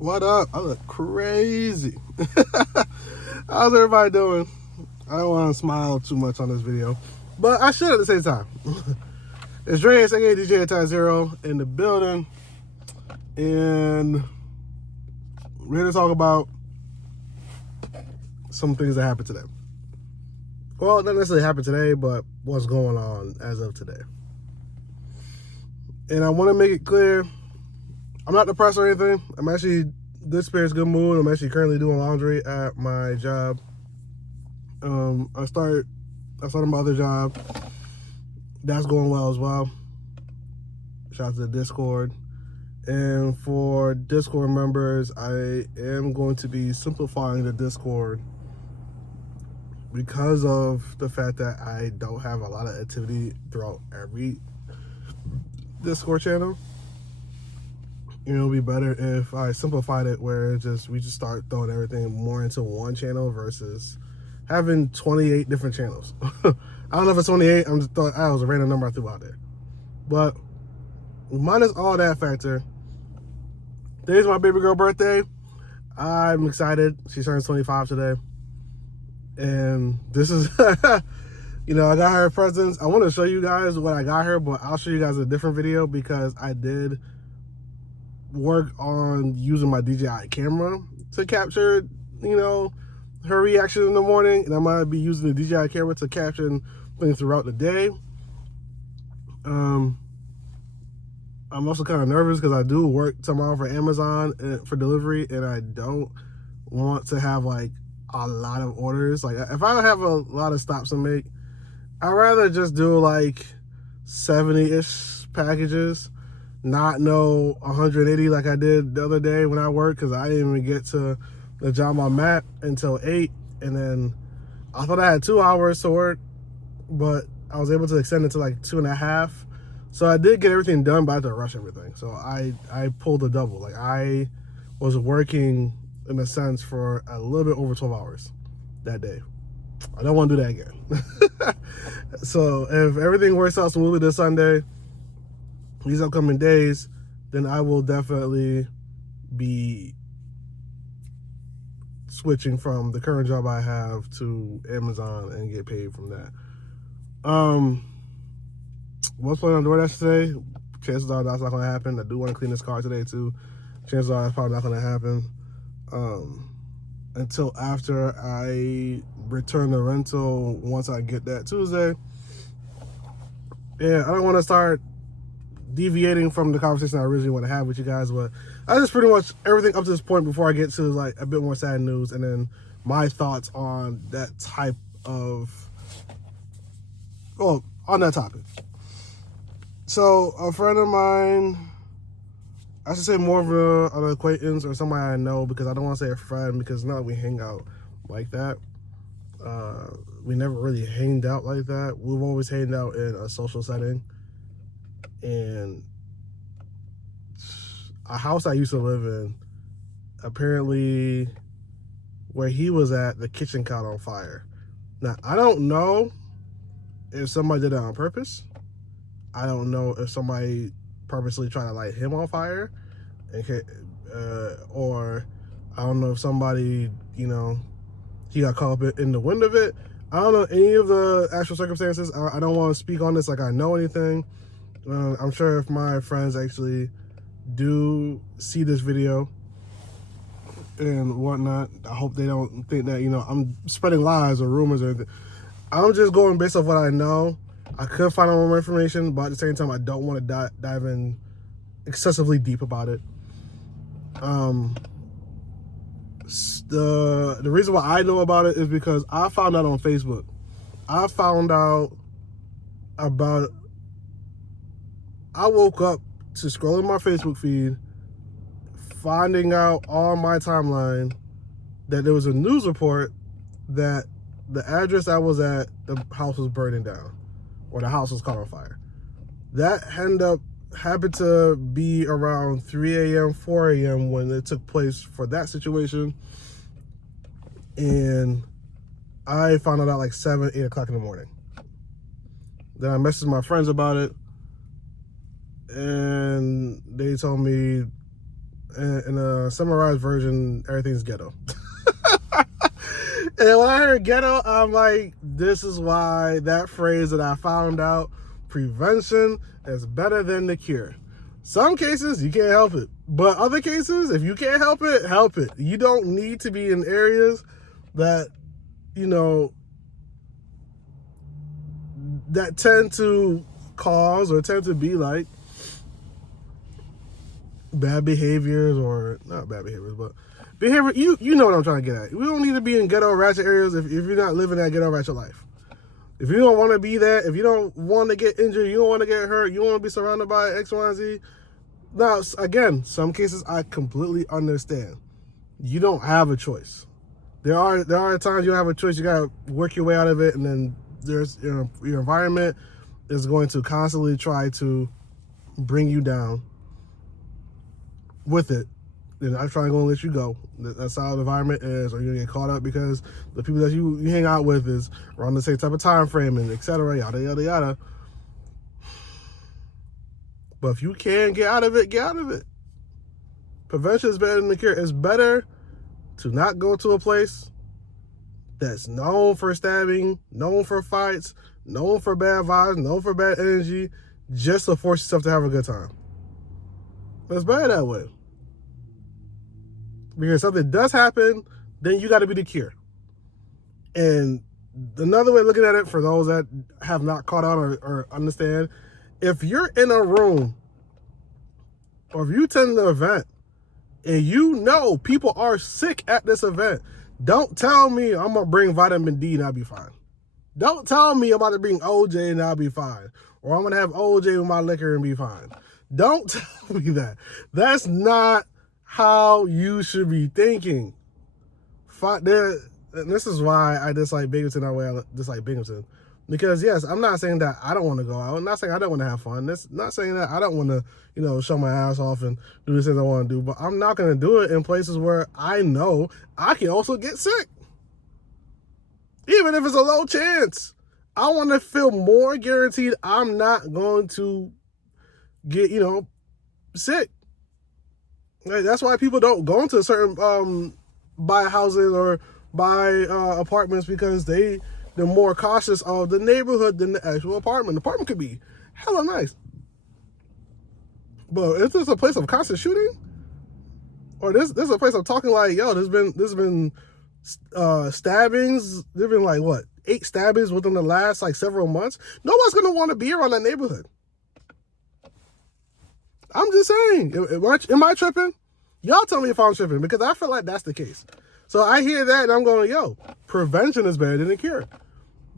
What up? I look crazy. How's everybody doing? I don't want to smile too much on this video, but I should at the same time. It's Dre, aka DJ Attack Zero, in the building, and we're here to talk about some things that happened today. Well, not necessarily happened today, but what's going on as of today. And I want to make it clear, I'm not depressed or anything. I'm actually good spirits, good mood. I'm actually currently doing laundry at my job. I started my other job. That's going well as well. Shout out to the Discord. And for Discord members, I am going to be simplifying the Discord because of the fact that I don't have a lot of activity throughout every Discord channel. You know, it'd be better if I simplified it where we just start throwing everything more into one channel versus having 28 different channels. I don't know if it's 28. I'm just thought that was a random number I threw out there. But minus all that factor, today's my baby girl birthday. I'm excited. She turns 25 today. And this is, you know, I got her presents. I want to show you guys what I got her, but I'll show you guys a different video because I did work on using my DJI camera to capture, you know, her reaction in the morning, and I might be using the DJI camera to capture things throughout the day. I'm also kind of nervous because I do work tomorrow for Amazon for delivery, and I don't want to have like a lot of orders. Like if I have a lot of stops to make, I'd rather just do like 70-ish packages, not no 180 like I did the other day when I worked, because I didn't even get to the job I'm at until 8, and then I thought I had 2 hours to work, but I was able to extend it to like 2.5. So I did get everything done, but I had to rush everything. So I pulled a double. Like I was working in a sense for a little bit over 12 hours that day. I don't want to do that again. So if everything works out smoothly this Sunday, these upcoming days, then I will definitely be switching from the current job I have to Amazon and get paid from that. What's planning on DoorDash today? Chances are that's not going to happen. I do want to clean this car today too. Chances are that's probably not going to happen until after I return the rental once I get that Tuesday. Yeah, I don't want to start deviating from the conversation I originally want to have with you guys, but that's just pretty much everything up to this point before I get to like a bit more sad news and then my thoughts on that type of, well, on that topic. So a friend of mine, I should say more of an acquaintance or somebody I know, because I don't want to say a friend because not we hang out like that. We never really hanged out like that. We've always hanged out in a social setting. And a house I used to live in, apparently where he was at, the kitchen caught on fire. Now, I don't know if somebody did it on purpose. I don't know if somebody purposely tried to light him on fire. Or I don't know if somebody, you know, he got caught up in the wind of it. I don't know any of the actual circumstances. I don't want to speak on this like I know anything. I'm sure if my friends actually do see this video and whatnot, I hope they don't think that, you know, I'm spreading lies or rumors or anything. I'm just going based off what I know. I could find out more information, but at the same time, I don't want to dive in excessively deep about it. The reason why I know about it is because I found out on Facebook. I found out about, I woke up to scrolling my Facebook feed, finding out on my timeline that there was a news report that the address I was at, the house was burning down, or the house was caught on fire. That happened to be around 3 a.m., 4 a.m. when it took place for that situation. And I found out at like 7, 8 o'clock in the morning. Then I messaged my friends about it, and they told me in a summarized version, everything's ghetto. And when I heard ghetto, I'm like, this is why that phrase that I found out, prevention is better than the cure. Some cases, you can't help it. But other cases, if you can't help it, help it. You don't need to be in areas that, you know, that tend to cause or tend to be like bad behaviors, or not bad behaviors, but behavior. You know what I'm trying to get at. We don't need to be in ghetto ratchet areas if you're not living that ghetto ratchet life. If you don't want to be that, if you don't want to get injured, you don't want to get hurt, you don't want to be surrounded by X, Y, and Z. Now, again, some cases I completely understand. You don't have a choice. There are times you have a choice. You gotta work your way out of it, and then there's your environment is going to constantly try to bring you down with it. They're not trying to let you go. That's how the environment is, or you're gonna get caught up because the people that you hang out with is around the same type of time frame, and etc. Yada yada yada. But if you can get out of it, get out of it. Prevention is better than the cure. It's better to not go to a place that's known for stabbing, known for fights, known for bad vibes, known for bad energy, just to force yourself to have a good time. It's better that way. Because if something does happen, then you got to be the cure. And another way of looking at it, for those that have not caught on or understand, if you're in a room or if you attend an event and you know people are sick at this event, don't tell me I'm going to bring vitamin D and I'll be fine. Don't tell me I'm about to bring OJ and I'll be fine. Or I'm going to have OJ with my liquor and be fine. Don't tell me that. That's not how you should be thinking. And this is why I dislike Binghamton the way I dislike Binghamton. Because yes, I'm not saying that I don't want to go out. I'm not saying I don't want to have fun. That's not saying that I don't want to, show my ass off and do the things I want to do. But I'm not going to do it in places where I know I can also get sick. Even if it's a low chance. I want to feel more guaranteed I'm not going to get, sick. Like, that's why people don't go into certain buy houses or buy apartments, because they're more cautious of the neighborhood than the actual apartment. The apartment could be hella nice, but if there's a place of constant shooting, or this is a place I'm talking like, yo, there's been stabbings. There've been like 8 stabbings within the last several months. No one's gonna want to be around that neighborhood. I'm just saying, am I tripping? Y'all tell me if I'm tripping, because I feel like that's the case. So I hear that and I'm going, yo, prevention is better than the cure.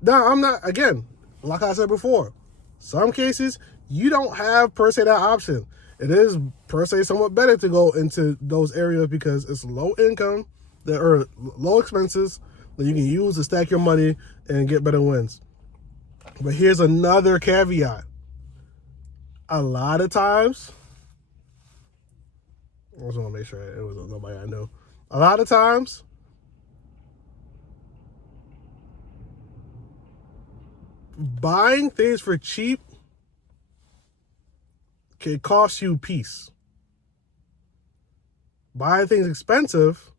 Now, I'm not, again, like I said before, some cases you don't have per se that option. It is per se somewhat better to go into those areas because it's low income, or low expenses that you can use to stack your money and get better wins. But here's another caveat. A lot of times, I just want to make sure it was nobody I know. A lot of times, buying things for cheap can cost you peace. Buying things expensive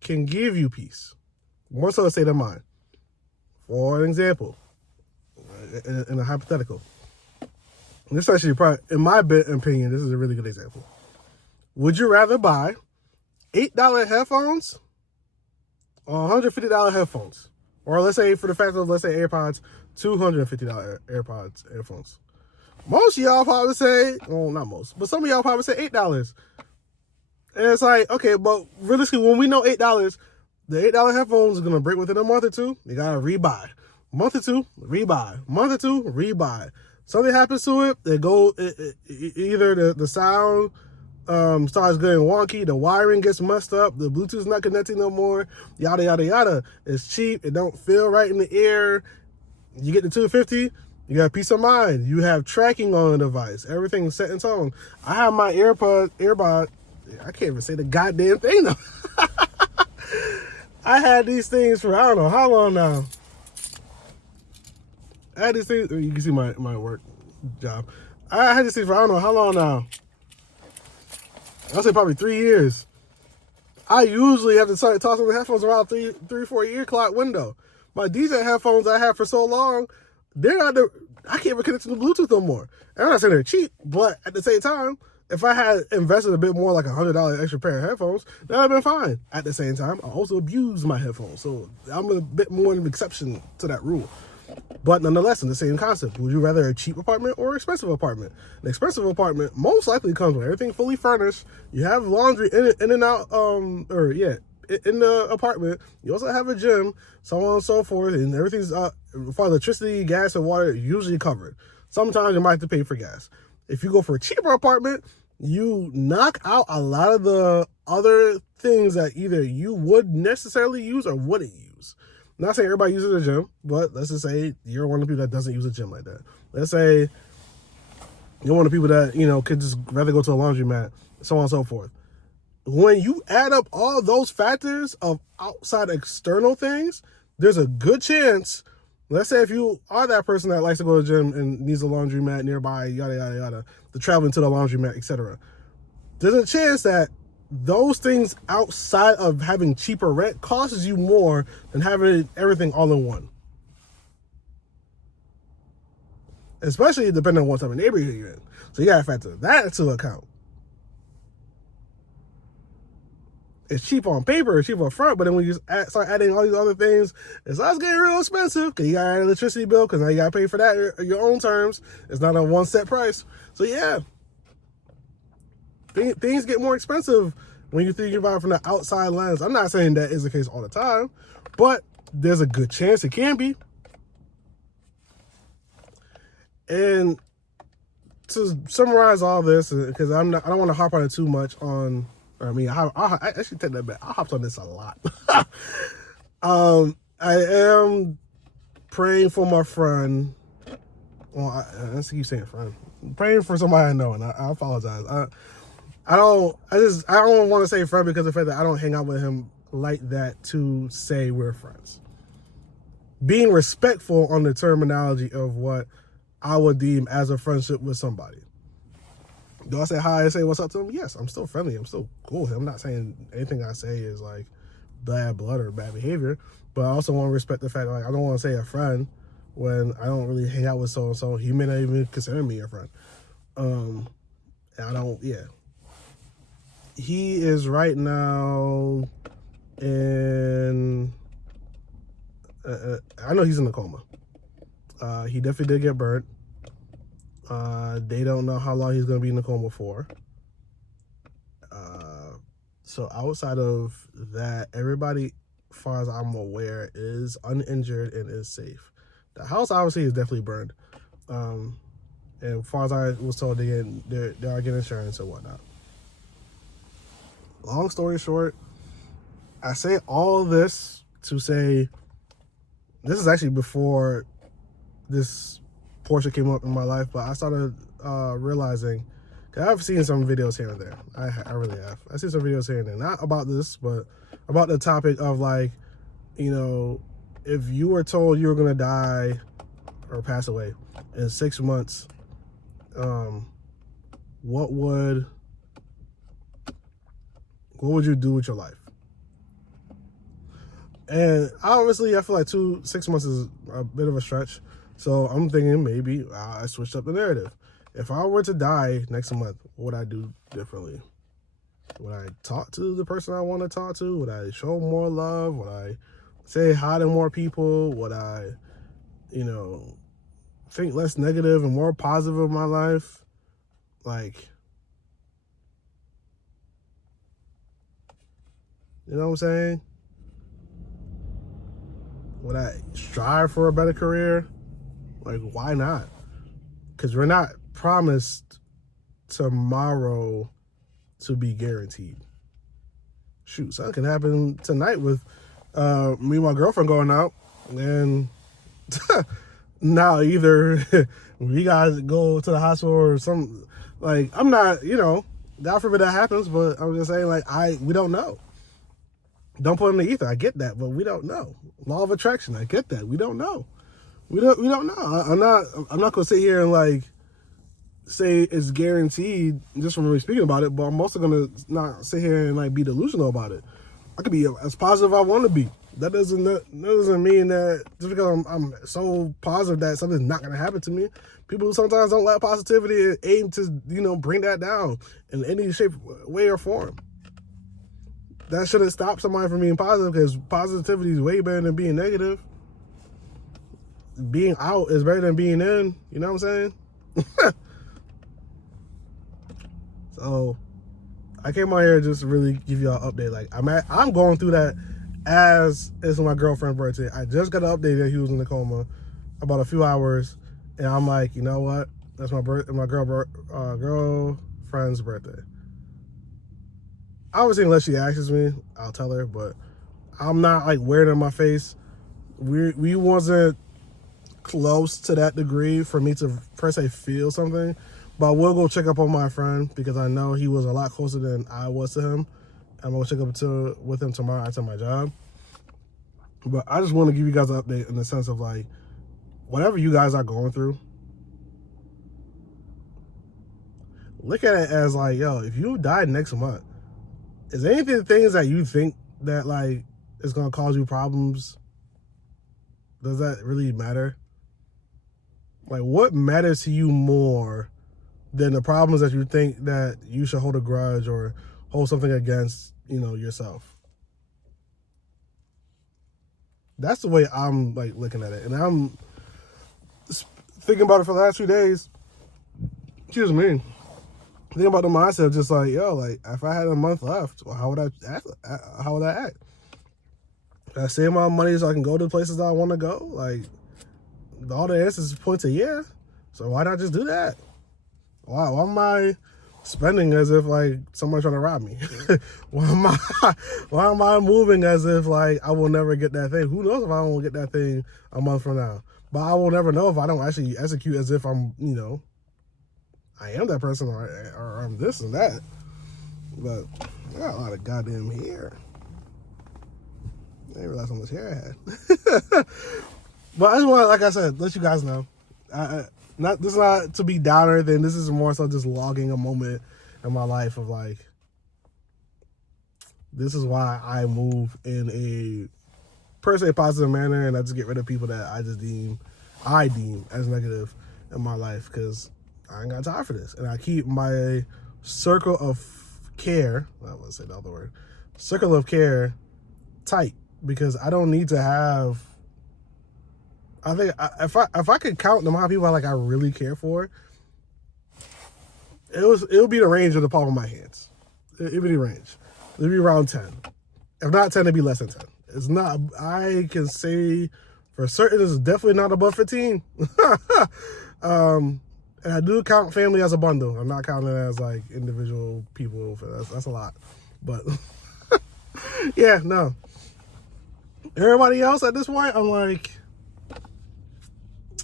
can give you peace. More so a state of mind. For an example, in a hypothetical. This actually probably, in my opinion, this is a really good example. Would you rather buy $8 headphones or $150 headphones? Or let's say, for the fact of, let's say AirPods, $250 AirPods earphones. Most of y'all probably say, well, not most, but some of y'all probably say $8. And it's like, okay, but realistically, when we know $8, the $8 headphones are going to break within a month or two. You got to rebuy. Month or two, rebuy. Month or two, rebuy. Something happens to it, either the sound starts getting wonky, the wiring gets messed up, the Bluetooth's not connecting no more, yada, yada, yada. It's cheap. It don't feel right in the ear. You get the $250, you got peace of mind. You have tracking on the device. Everything's set in tone. I have my earbud, I can't even say the goddamn thing though. I had these things for, I don't know how long now. I had these things, you can see my work job. I had these things for I don't know how long now. I'll say probably 3 years. I usually have to start tossing the headphones around 3-4 year clock window. My DJ headphones I had for so long, they're not the, I can't even connect to the Bluetooth no more. And I'm not saying they're cheap, but at the same time, if I had invested a bit more, like $100 extra pair of headphones, that would have been fine. At the same time, I also abuse my headphones, so I'm a bit more of an exception to that rule. But nonetheless, in the same concept, would you rather a cheap apartment or an expensive apartment? An expensive apartment most likely comes with everything fully furnished. You have laundry in and out, in the apartment. You also have a gym, so on and so forth, and everything's for electricity, gas, and water usually covered. Sometimes you might have to pay for gas. If you go for a cheaper apartment, you knock out a lot of the other things that either you would necessarily use or wouldn't use. I'm not saying everybody uses a gym, but let's just say you're one of the people that doesn't use a gym like that. Let's say you're one of the people that, could just rather go to a laundromat, so on and so forth. When you add up all those factors of outside external things, there's a good chance, let's say if you are that person that likes to go to the gym and needs a laundromat nearby, yada, yada, yada, the traveling to the laundromat, etc. There's a chance that those things outside of having cheaper rent costs you more than having everything all in one. Especially depending on what type of neighborhood you're in. So you gotta factor that into account. It's cheap on paper, it's cheap up front, but then when you start adding all these other things, it starts getting real expensive because you got an electricity bill, because now you got to pay for that at your own terms. It's not a one set price. So yeah, things get more expensive when you think about it from the outside lens. I'm not saying that is the case all the time, but there's a good chance it can be. And to summarize all this, because I don't want to harp on it too much I actually take that back. I hopped on this a lot. I am praying for my friend. Well, I keep saying friend. I'm praying for somebody I know, and I apologize. I don't want to say friend because of the fact that I don't hang out with him like that to say we're friends. Being respectful on the terminology of what I would deem as a friendship with somebody. Do I say hi and say what's up to him? Yes, I'm still friendly. I'm still cool with him. I'm not saying anything I say is like bad blood or bad behavior, but I also want to respect the fact, like, I don't want to say a friend when I don't really hang out with so-and-so. He may not even consider me a friend. He is right now in, I know he's in a coma. He definitely did get burnt. They don't know how long he's going to be in the coma for. So outside of that, everybody, as far as I'm aware, is uninjured and is safe. The house obviously is definitely burned. And as far as I was told, they are getting insurance and whatnot. Long story short, I say all this to say, this is actually before this Porsche came up in my life, but I started realizing, cause I've seen some videos here and there. I really have. I've seen some videos here and there, not about this, but about the topic of, like, if you were told you were gonna die or pass away in 6 months, what would you do with your life? And obviously, I feel like 6 months is a bit of a stretch. So I'm thinking maybe I switched up the narrative. If I were to die next month, what would I do differently? Would I talk to the person I want to talk to? Would I show more love? Would I say hi to more people? Would I, think less negative and more positive of my life? Like, you know what I'm saying? Would I strive for a better career? Like, why not? Because we're not promised tomorrow to be guaranteed. Shoot, something can happen tonight with me and my girlfriend going out, and now either we guys go to the hospital or something. Like, I'm not, God forbid that happens, but I'm just saying, like, we don't know. Don't put in the ether. I get that, but we don't know. Law of attraction. I get that. We don't know. We don't know. I'm not gonna sit here and, like, say it's guaranteed just from really speaking about it, but I'm also gonna not sit here and like be delusional about it. I could be as positive I want to be. That doesn't mean that just because I'm so positive that something's not gonna happen to me. People sometimes don't let positivity and aim to bring that down in any shape, way, or form. That shouldn't stop somebody from being positive, because positivity is way better than being negative. Being out is better than being in. You know what I'm saying? So I came out here just to really give y'all an update. Like I'm going through that as it's my girlfriend's birthday. I just got an update that he was in the coma about a few hours, and I'm like, you know what? That's my girlfriend's birthday. Obviously, unless she asks me, I'll tell her. But I'm not like wearing it in my face. We wasn't close to that degree for me to per se feel something. But I will go check up on my friend, because I know he was a lot closer than I was to him. I'm going to check up with him tomorrow after my job. But I just want to give you guys an update in the sense of like, whatever you guys are going through, look at it as like, yo, if you die next month, is there anything things that you think that like is going to cause you problems? Does that really matter? Like, what matters to you more than the problems that you think that you should hold a grudge or hold something against, yourself? That's the way I'm like looking at it. And I'm thinking about it for the last 2 days. Excuse me. Thinking about the mindset of just like, yo, like if I had a month left, well, how would I act? I save my money so I can go to the places that I want to go. Like, all the answers point to yeah. So why not just do that? Why am I spending as if like someone's trying to rob me? why am I moving as if like I will never get that thing? Who knows if I won't get that thing a month from now? But I will never know if I don't actually execute as if I'm, I am that person or I'm this and that. But I got a lot of goddamn hair. I didn't realize how much hair I had. But I just want, like I said, let you guys know. This is not to be downer than this is more so just logging a moment in my life of like, this is why I move in a per se positive manner, and I just get rid of people that I deem as negative in my life, because I ain't got time for this. And I keep my circle of care, I wouldn't say the other word, circle of care tight, because I don't need to have, I think if I could count the amount of people I really care for, it would be the range of the palm of my hands. It'd be the range. It'd be around 10. If not 10, it'd be less than 10. It's not, I can say for certain it's definitely not above 15. And I do count family as a bundle. I'm not counting it as like individual people. That's a lot. But yeah, no. Everybody else at this point, I'm like,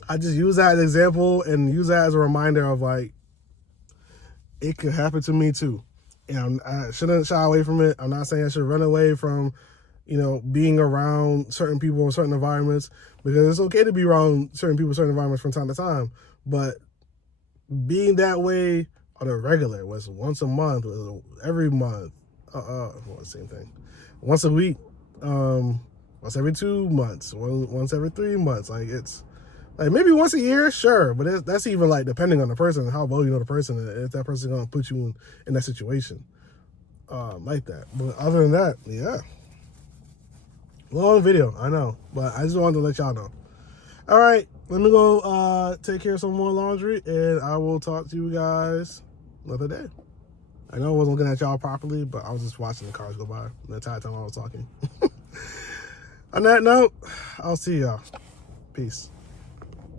I just use that as an example and use that as a reminder of like, it could happen to me too. And I shouldn't shy away from it. I'm not saying I should run away from, being around certain people in certain environments, because it's okay to be around certain people in certain environments from time to time. But being that way on a regular, was once a month, every month, same thing, once a week, once every 2 months, once every 3 months, like it's like maybe once a year, sure, but that's even like depending on the person and how well you know the person, and if that person's gonna put you in that situation, like that. But other than that, yeah, long video, I know, but I just wanted to let y'all know. All right, let me go take care of some more laundry, and I will talk to you guys another day. I know I wasn't looking at y'all properly, but I was just watching the cars go by the entire time I was talking. On that note, I'll see y'all. Peace.